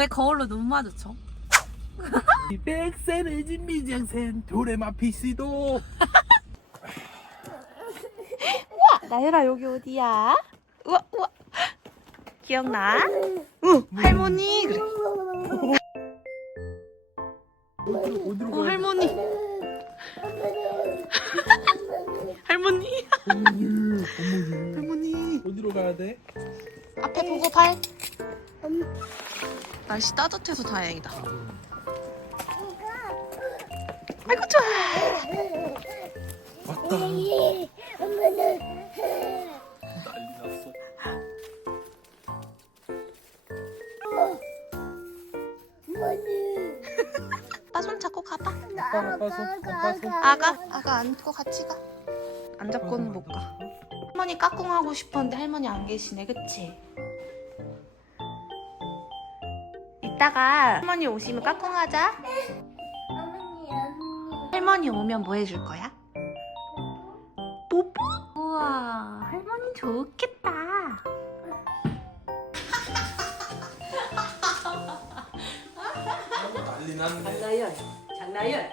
왜 거울로 눈 마주쳐? 이 백세는 진미장센 도레마 피시도. 나열아 여기 어디야? 우와 우와. 기억나? 응 할머니. 그래. 어디로 어, 할머니 할머니. 어머니. 어머니. 할머니. 어디로 가야 돼? 앞에 보고 발 날씨 따뜻해서 다행이다. 아이고 좋아. 왔다. 난리 났어 아빠 손 잡고 가봐. 아빠 아빠 손 아빠 손. 아가 아가 안고 같이 가 안 잡고는 못 가. 할머니 까꿍 하고 싶었는데 할머니 안 계시네 그치? 이따가 할머니 오시면 까꿍하자 할머니 오면 뭐 해줄 거야? 뽀뽀? 우와 할머니 좋겠다 난리 났네 장나연, 장나연,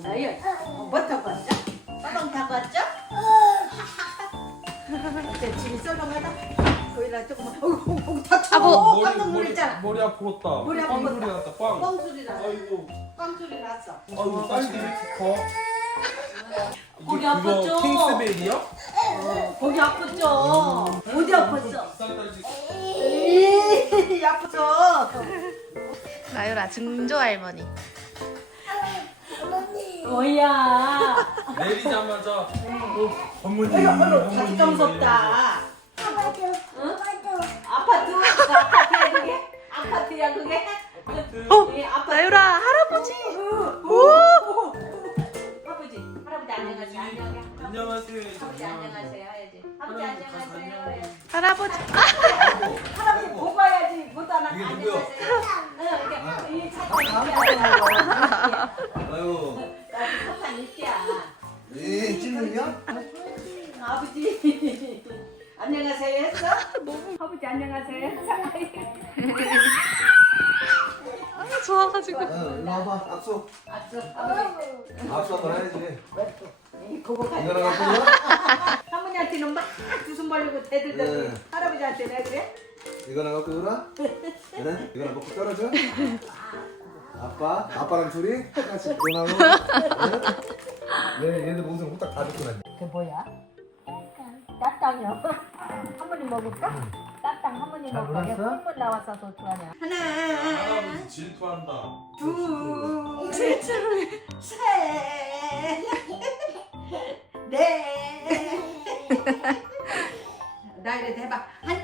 장나연. 어, 뭐 타고 왔죠? 빠방 타고 왔죠? 어때 집이 썰렁하다? 거기다. 어이구, 어이구, 다쳐. 아고. 깜짝 놀랐잖아. 머리 아프겠다 머리 빵 아프겠다. 소리 났다 빵꽝 소리 났어. 아이고 꽝 소리 났어. 아이고 딸기 왜 이렇게 커? 거기 아팠죠? 킹스베리야? 어, 거기 아팠죠? 어디 아팠어? 비싼 딸기 에이, 아팠죠? 나유라 증조 할머니 뭐야? 내리자마자 어, 어머니 어이구, 어이구, 어머니 자기가 무섭다. 응? 아파트? 그 아파트야 그게? 아파트야 그게? 어 예, 아파트. 나유라 할아버지 오! 아버지, 할아버지 안녕하세요. 안녕하세요. 안녕하세요 아버지 안녕하세요 해야지. 아버지 안녕하세요 해야지. 할아버지 아, 할아버지 보고 와야지. 못 하나 이게 안녕하세요. 누구야? 응, 이게 이 사탕 이끼야. 아유, 나도 사탕 이끼야. 이 찔리냐? 아버지 안녕하세요 했어? 아버지 안녕하세요? 아, 좋아가지고 어, 일로 와봐. 악수. 아싸 아버지 악수 한번 해야지. 이 그거 이거랑 가지고 갖고? 할머니한테는 막 두손 벌리고 대들더니 네. 할아버지한테 왜 그래? 이거랑 갖고 오라? 그래? 이거랑 먹고 떨어져? 아빠? 아빠랑 둘이? 같이 일어나고? 네, 얘들 옷을 후딱 다 듣고 다니. 그게 뭐야? 따땅이요 할머니 먹을까? 따땅 할머니 잘 먹을까? 놀았어? 콧물 나와서 더 좋아하냐 하나 질투한다 둘 셋 넷 나 이래 해봐 하나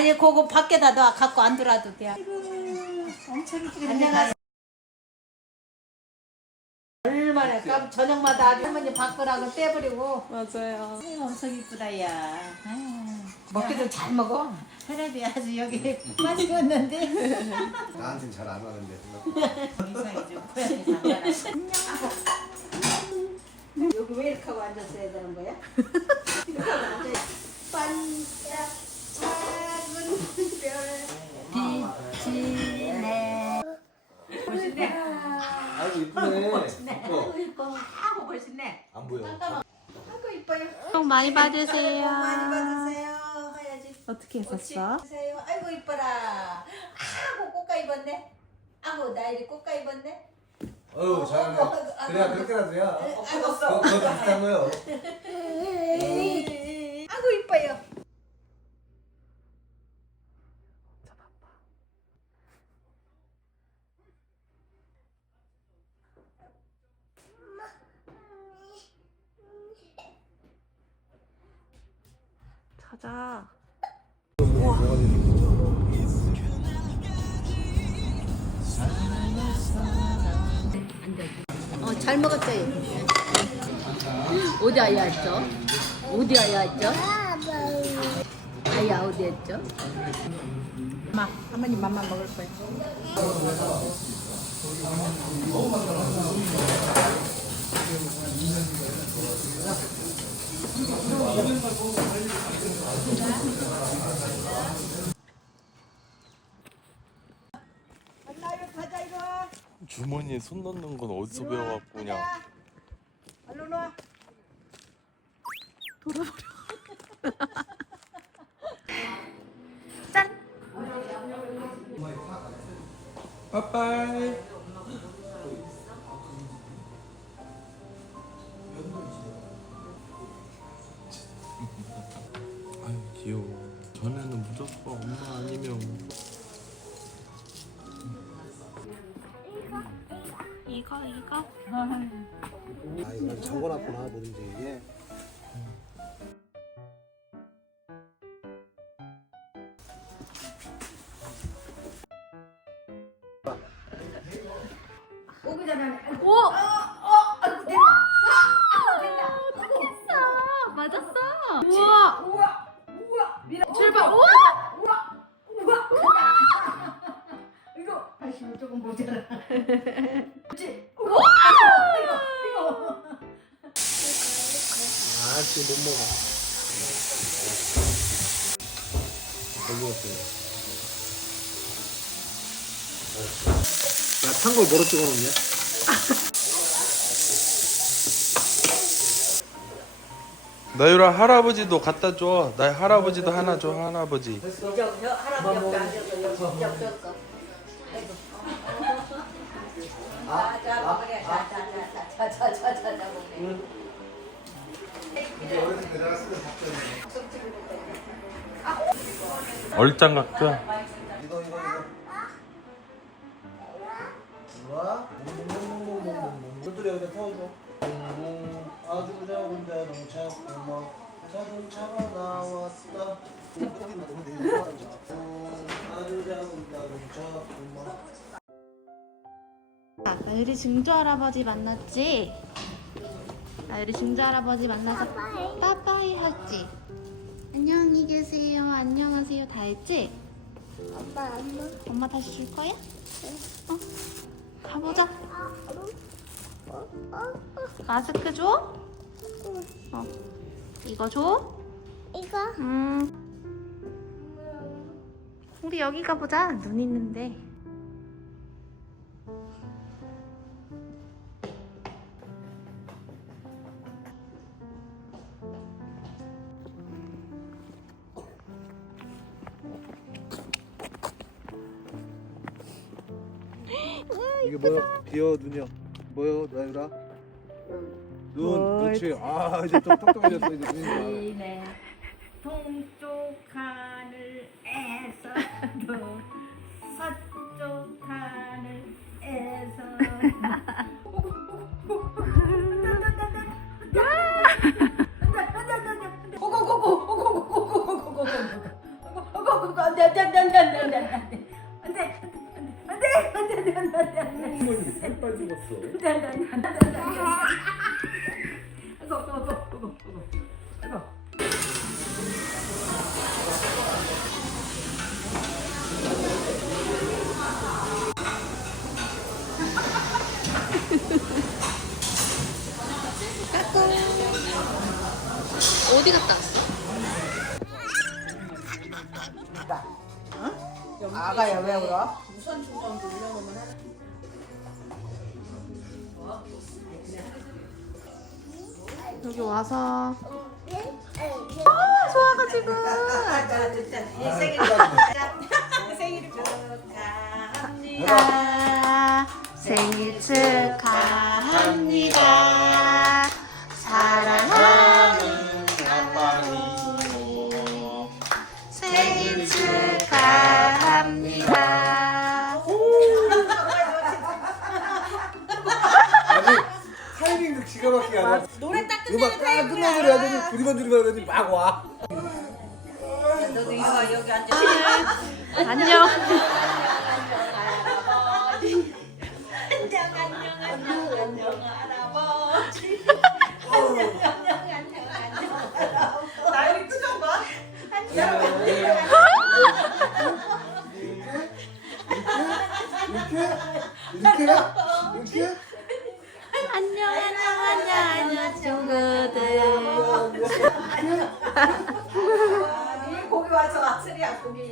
아니 그거 밖에다 놔 갖고 안 들어와도 돼. 엄청 안녕하세요. 얼마나 깜 저녁마다 할머니 바꾸라고 떼버리고 맞아요 아유, 엄청 이쁘다 야. 아유, 먹기도 잘 먹어. 혈압이 아주 여기 빠지고 있는데. 나한텐 잘안 하는데. 고양이. 여기 왜 이렇게 하고 앉았어야 되는 거야? 이렇게 하고 앉아. 반짝 빛이네. 멋있네. 아이고, 이쁘네. 이뻐. 이뻐. 아고 멋있네. 안 보여. 아이고 이뻐요. 복 많이 받으세요 복 많이 받으세요. 해야지. 어떻게 꽃이 주세요. 아이고 이뻐라. 아고 꽃가 입었네. 아고 나일이 꽃가 입었네. 어우, 잘하네. 그래야 그렇게라도 야. 어, 그거, 죽었어. 그거 비슷한 거요. 아고 이뻐요. 가자. 어, 잘 먹었어요. 어디 아야 했죠? 어디 아야 했죠? 아야 어디 했죠? 엄마, 할머니 맘만 먹을 거야. 주머니에 손 넣는 건 어디서 배워갖고 그냥 얼른 와. 짠. 빠빠이 아유 귀여워. 전에는 무조건 엄마 아니면. 이거 이거. 아 이거 적어놨구나 뭐든지. 이게 야, 탄걸 뭐로 찍어놓냐? 나유라 할아버지도 갖다 줘. 나 할아버지도 하나 줘. 할아버지. 얼짱 같다. 증조 할아버지 만났지? 나유리 증조 할아버지 만나서 빠빠이 했지? 안녕히 계세요. 안녕하세요. 다 했지? 엄마 엄마 엄마 다시 줄 거야? 어? 가보자. 마스크 줘? 어. 이거 줘? 이거 음. 우리 여기 가보자. 눈 있는데. 귀여워 눈이야 뭐야 나유라? 눈 그렇지. 아 이제 좀 똑똑해졌어 이제 눈이. 네. 동쪽 하늘에서도 서쪽 하늘에서 어디 갔다 왔어? 아가야 왜 울어? 무선 충전 돌려놓으면 하는 여기 와서 아 좋아가 지금 아, 진짜 이 생일 축하. 생일 축하합니다. 생일 축하합니다. 아니라 노래 딱 끝내고 음악 딱 끝나고 그래가지고 두리번 두리번 그래가지고 막 와. 너도 이리 와 여기 앉아. 안녕. 안녕 안녕 안녕 안녕 할아버지.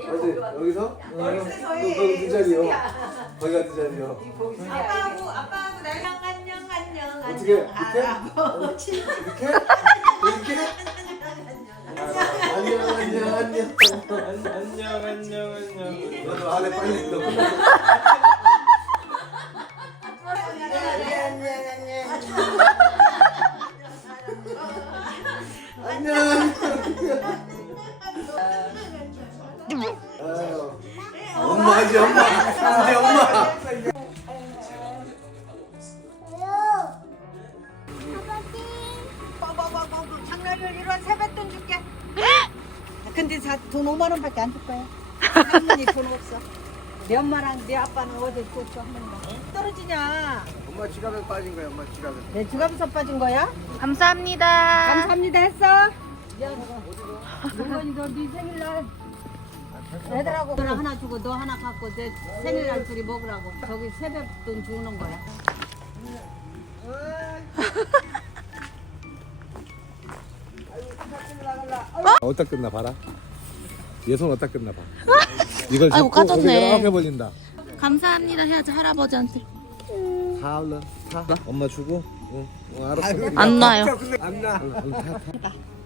어디 여기서? 어, 여기서 너, 해. 거기 두 자리요. 거기가 두 자리요. 아빠하고 아빠하고 나랑 안녕 안녕 어떻게? 이렇게? 할아버지. 이렇게? 이렇게? 안녕 안녕 안녕. 안녕 안녕 안녕. 너도 안에 빨리 너 끝났어. 안녕 안녕. 아유. 엄마지 엄마. 이제 엄마. 뭐뭐뭐뭐 장난을 이런 세뱃돈 줄게. 근데 자, 돈 5만 원밖에 안 줄 거야. 할머니 돈 없어. 내 엄마랑 내 아빠는 어디 줬죠 할머니가. 떨어지냐? 엄마 지갑에 빠진 거야 엄마 지갑에. 내 지갑에서 빠진 거야? 감사합니다. 감사합니다 했어. 물건이 너네 생일날 애들하고 너랑 하나 주고 너 하나 갖고 내 생일날 둘이 먹으라고 저기 세뱃돈 주는 거야. 어디다 끝나 봐라. 얘손 어디다 끝나 봐. 이걸 아이고, 잡고 까졌네. 이렇게 벌린다. 감사합니다 해야지 할아버지한테. 다 얼른. 엄마 주고. 응, 응 알았어. 안 나요. 안 나. 응, 응.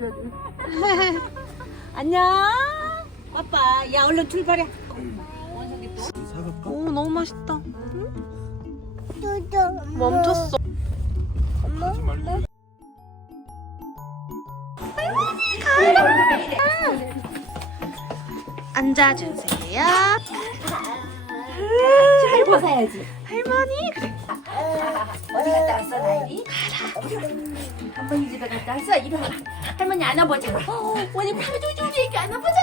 안녕. 아빠, 야 얼른 출발해. 오 너무 맛있다. 멈췄어. 앉아주세요. 잘 벗어야지. 할머니 그래. 어디 갔다 왔어, 나일이? 할머니 집에 갔다 왔어. 이리 와. 할머니 안아보자. 어, 오늘 하루 종일 얘기 안아보자.